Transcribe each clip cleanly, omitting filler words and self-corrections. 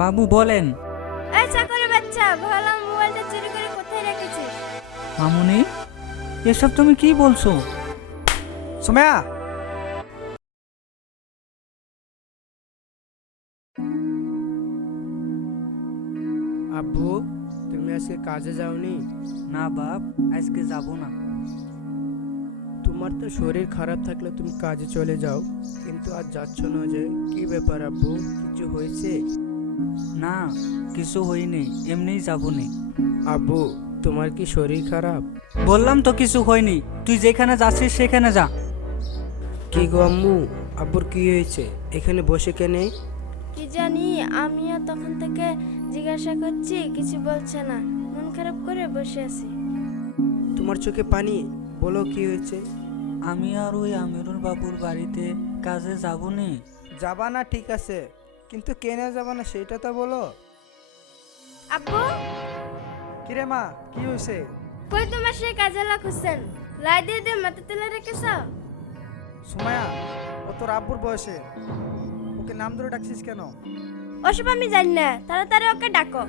বাবু বলেন। এই চাকরের বাচ্চা, ভাবলাম মোবাইলটা চুরি করে কোথায় রেখেছিস? মামুনি, এসব তুমি কি বলছো? সুমাইয়া, আব্বু, তুমি আজকে কাজে যাওনি? না বাপ, আজকে যাব না। তোমার তো শরীর খারাপ থাকলে তুমি কাজে চলে যাও, কিন্তু আজ যাচ্ছ না যে? কি ব্যাপার আব্বু, কিছু হয়েছে? না, কিছু হয়নি, এমনিই যাবনি। আব্বু, তোমার কি শরীর খারাপ? বললাম তো কিছু হয়নি, তুই যেখানে যাচ্ছিস সেখানে যা। কি গো আম্মু, আব্বুর কি হয়েছে? এখানে বসে কেনে? কি জানি, আমিও তখন থেকে জিজ্ঞাসা করছি, কিছু বলছে না, মন খারাপ করে বসে আছি। তোমার চোখে পানি, বলো কি হয়েছে? আমি আর ওই আমিরুল বাবুর বাড়িতে কাজে যাবনি। যাবা না ঠিক আছে, কিন্তু কেনে যাবা না সেটা তো বলো। আব্বু, কিরে মা, কি হয়েছে? কই তোমার সেই কাজের লোক হোসেন? লাই দিয়ে দিয়ে মাথা তুলে রেখেছ? সুমাইয়া, ও তোর আব্বুর বয়সে, ওকে নাম ধরে ডাকছিস কেন? ওসব আমি জানি না, তাড়াতাড়ি ওকে ডাকো।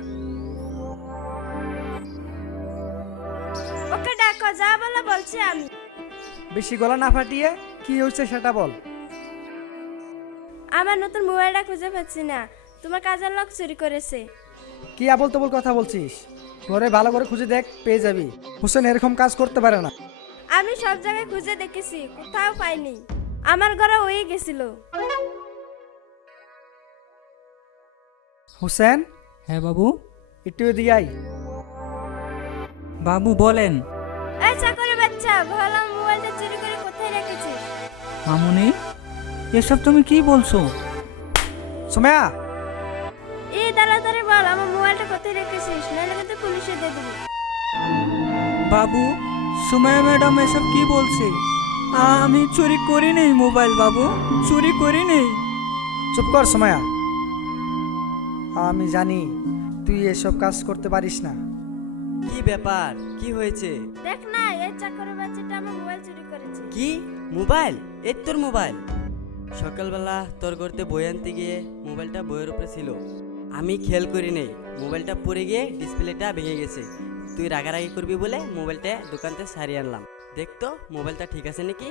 ওকে ডাকো, যা বলো বলছি আমি। বেশি গলা না ফাটিয়ে কি হয়েছে সেটা বল। আমার নতুন মোবাইলটা খুঁজে পাচ্ছি না, তোমার কাজের লোক চুরি করেছে। কি আবল তবল কথা বলছিস? ঘরে ভালো করে খুঁজে দেখ, পেয়ে যাবি। হোসেন এরকম কাজ করতে পারে না। আমি সব জায়গায় খুঁজে দেখেছি, কোথাও পাইনি। আমার ঘরে ওই গেছিল। হোসেন, হ্যাঁ বাবু। একটু এদিকে আয়। বাবু বলেন। এই চাকরের বাচ্চা, ভাবলাম মোবাইলটা চুরি করে কোথায় রেখেছিস? মামুনি, এসব তুমি কি বলছো? সুমাইয়া, এই তাড়াতাড়ি বল, আমার মোবাইলটা কোথায় রেখেছিস, নাহলে কিন্তু পুলিশে দিয়ে দেবো। বাবু, সুমাইয়া ম্যাডাম এসব কি বলছে? আমি চুরি করি নেই মোবাইল বাবু, চুরি করি নেই। চুপ কর সুমাইয়া। আমি জানি তুই এসব কাজ করতে পারিস না। কি ব্যাপার, কি হয়েছে? দেখ না, এই চাকরের বাচ্চাটা আমার মোবাইল চুরি করেছে। কি মোবাইল? এই তোর মোবাইল? সকালবেলা তোর ঘরতে বই আনতে গিয়ে মোবাইলটা বইয়ের উপরে ছিল, আমি খেয়াল করি নেই, মোবাইলটা পড়ে গিয়ে ডিসপ্লেটা ভেঙে গেছে। তুই রাগারাগি করবি বলে মোবাইলটা দোকানতে সারিয়ে আনলাম। দেখতো মোবাইলটা ঠিক আছে নাকি।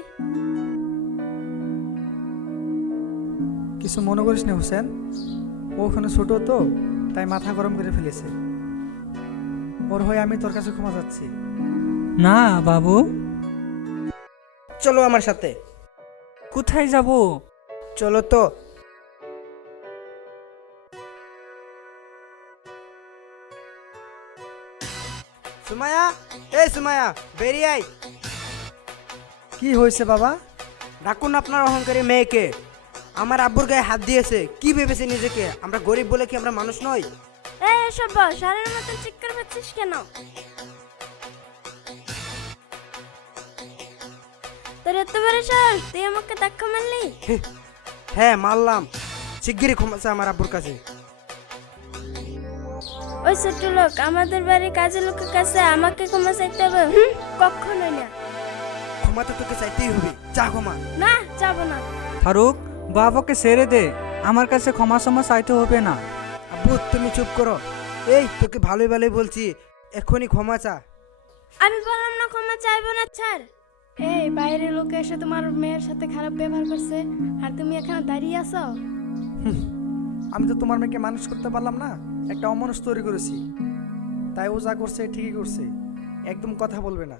কিছু মনে করিস না হোসেন, ও ওখানে ছোট তো, তাই মাথা গরম করে ফেলেছে। ওর হয়ে আমি তোর কাছে ক্ষমা চাচ্ছি। না বাবু। চলো আমার সাথে। কোথায় যাব? চলো তো। সুমাইয়া, এই সুমাইয়া, বেরিয়ে আয়। কি হয়েছে বাবা? ডাকুন আপনার অহংকারী মেয়েকে। আমার আব্বুর গায়ে হাত দিয়েছে, কি ভেবেছে নিজেকে? আমরা গরিব বলে কি আমরা মানুষ নই? এই এসব বল, সারের মতন চিৎকার পাচ্ছিস কেন? তোর এত বড় সাহস, তুই আমাকে ধাক্কা মারলি? হ্যাঁ মারলাম, শিগগিরই ক্ষমা চা আমার আব্বুর কাছে। ওই ছোট লোক আমাদের বাড়ির কাজের লোকের কাছে আমাকে ক্ষমা চাইতে হবে? কখনোই না। ক্ষমা তো তোকে চাইতেই হবে, যা ক্ষমা। না, যাবো না। ফারুক, বাবাকে ছেড়ে দে, আমার কাছে ক্ষমা সমা চাইতে হবে না। আব্বু তুমি চুপ করো। এই তোকে ভালোই ভালোই বলছি, এখনই ক্ষমা চা। আমি বললাম না ক্ষমা চাইবো না, ছাড়। এই বাইরের লোক এসে তোমার মেয়ের সাথে খারাপ ব্যবহার করছে, আর তুমি এখানে দাঁড়িয়ে আছো? আমি তো তোমার মেয়েকে মানুষ করতে পারলাম না, একটা অমানুষ তৈরি করেছি। তাই ও যা করছে ঠিকই করছে, একদম কথা বলবে না।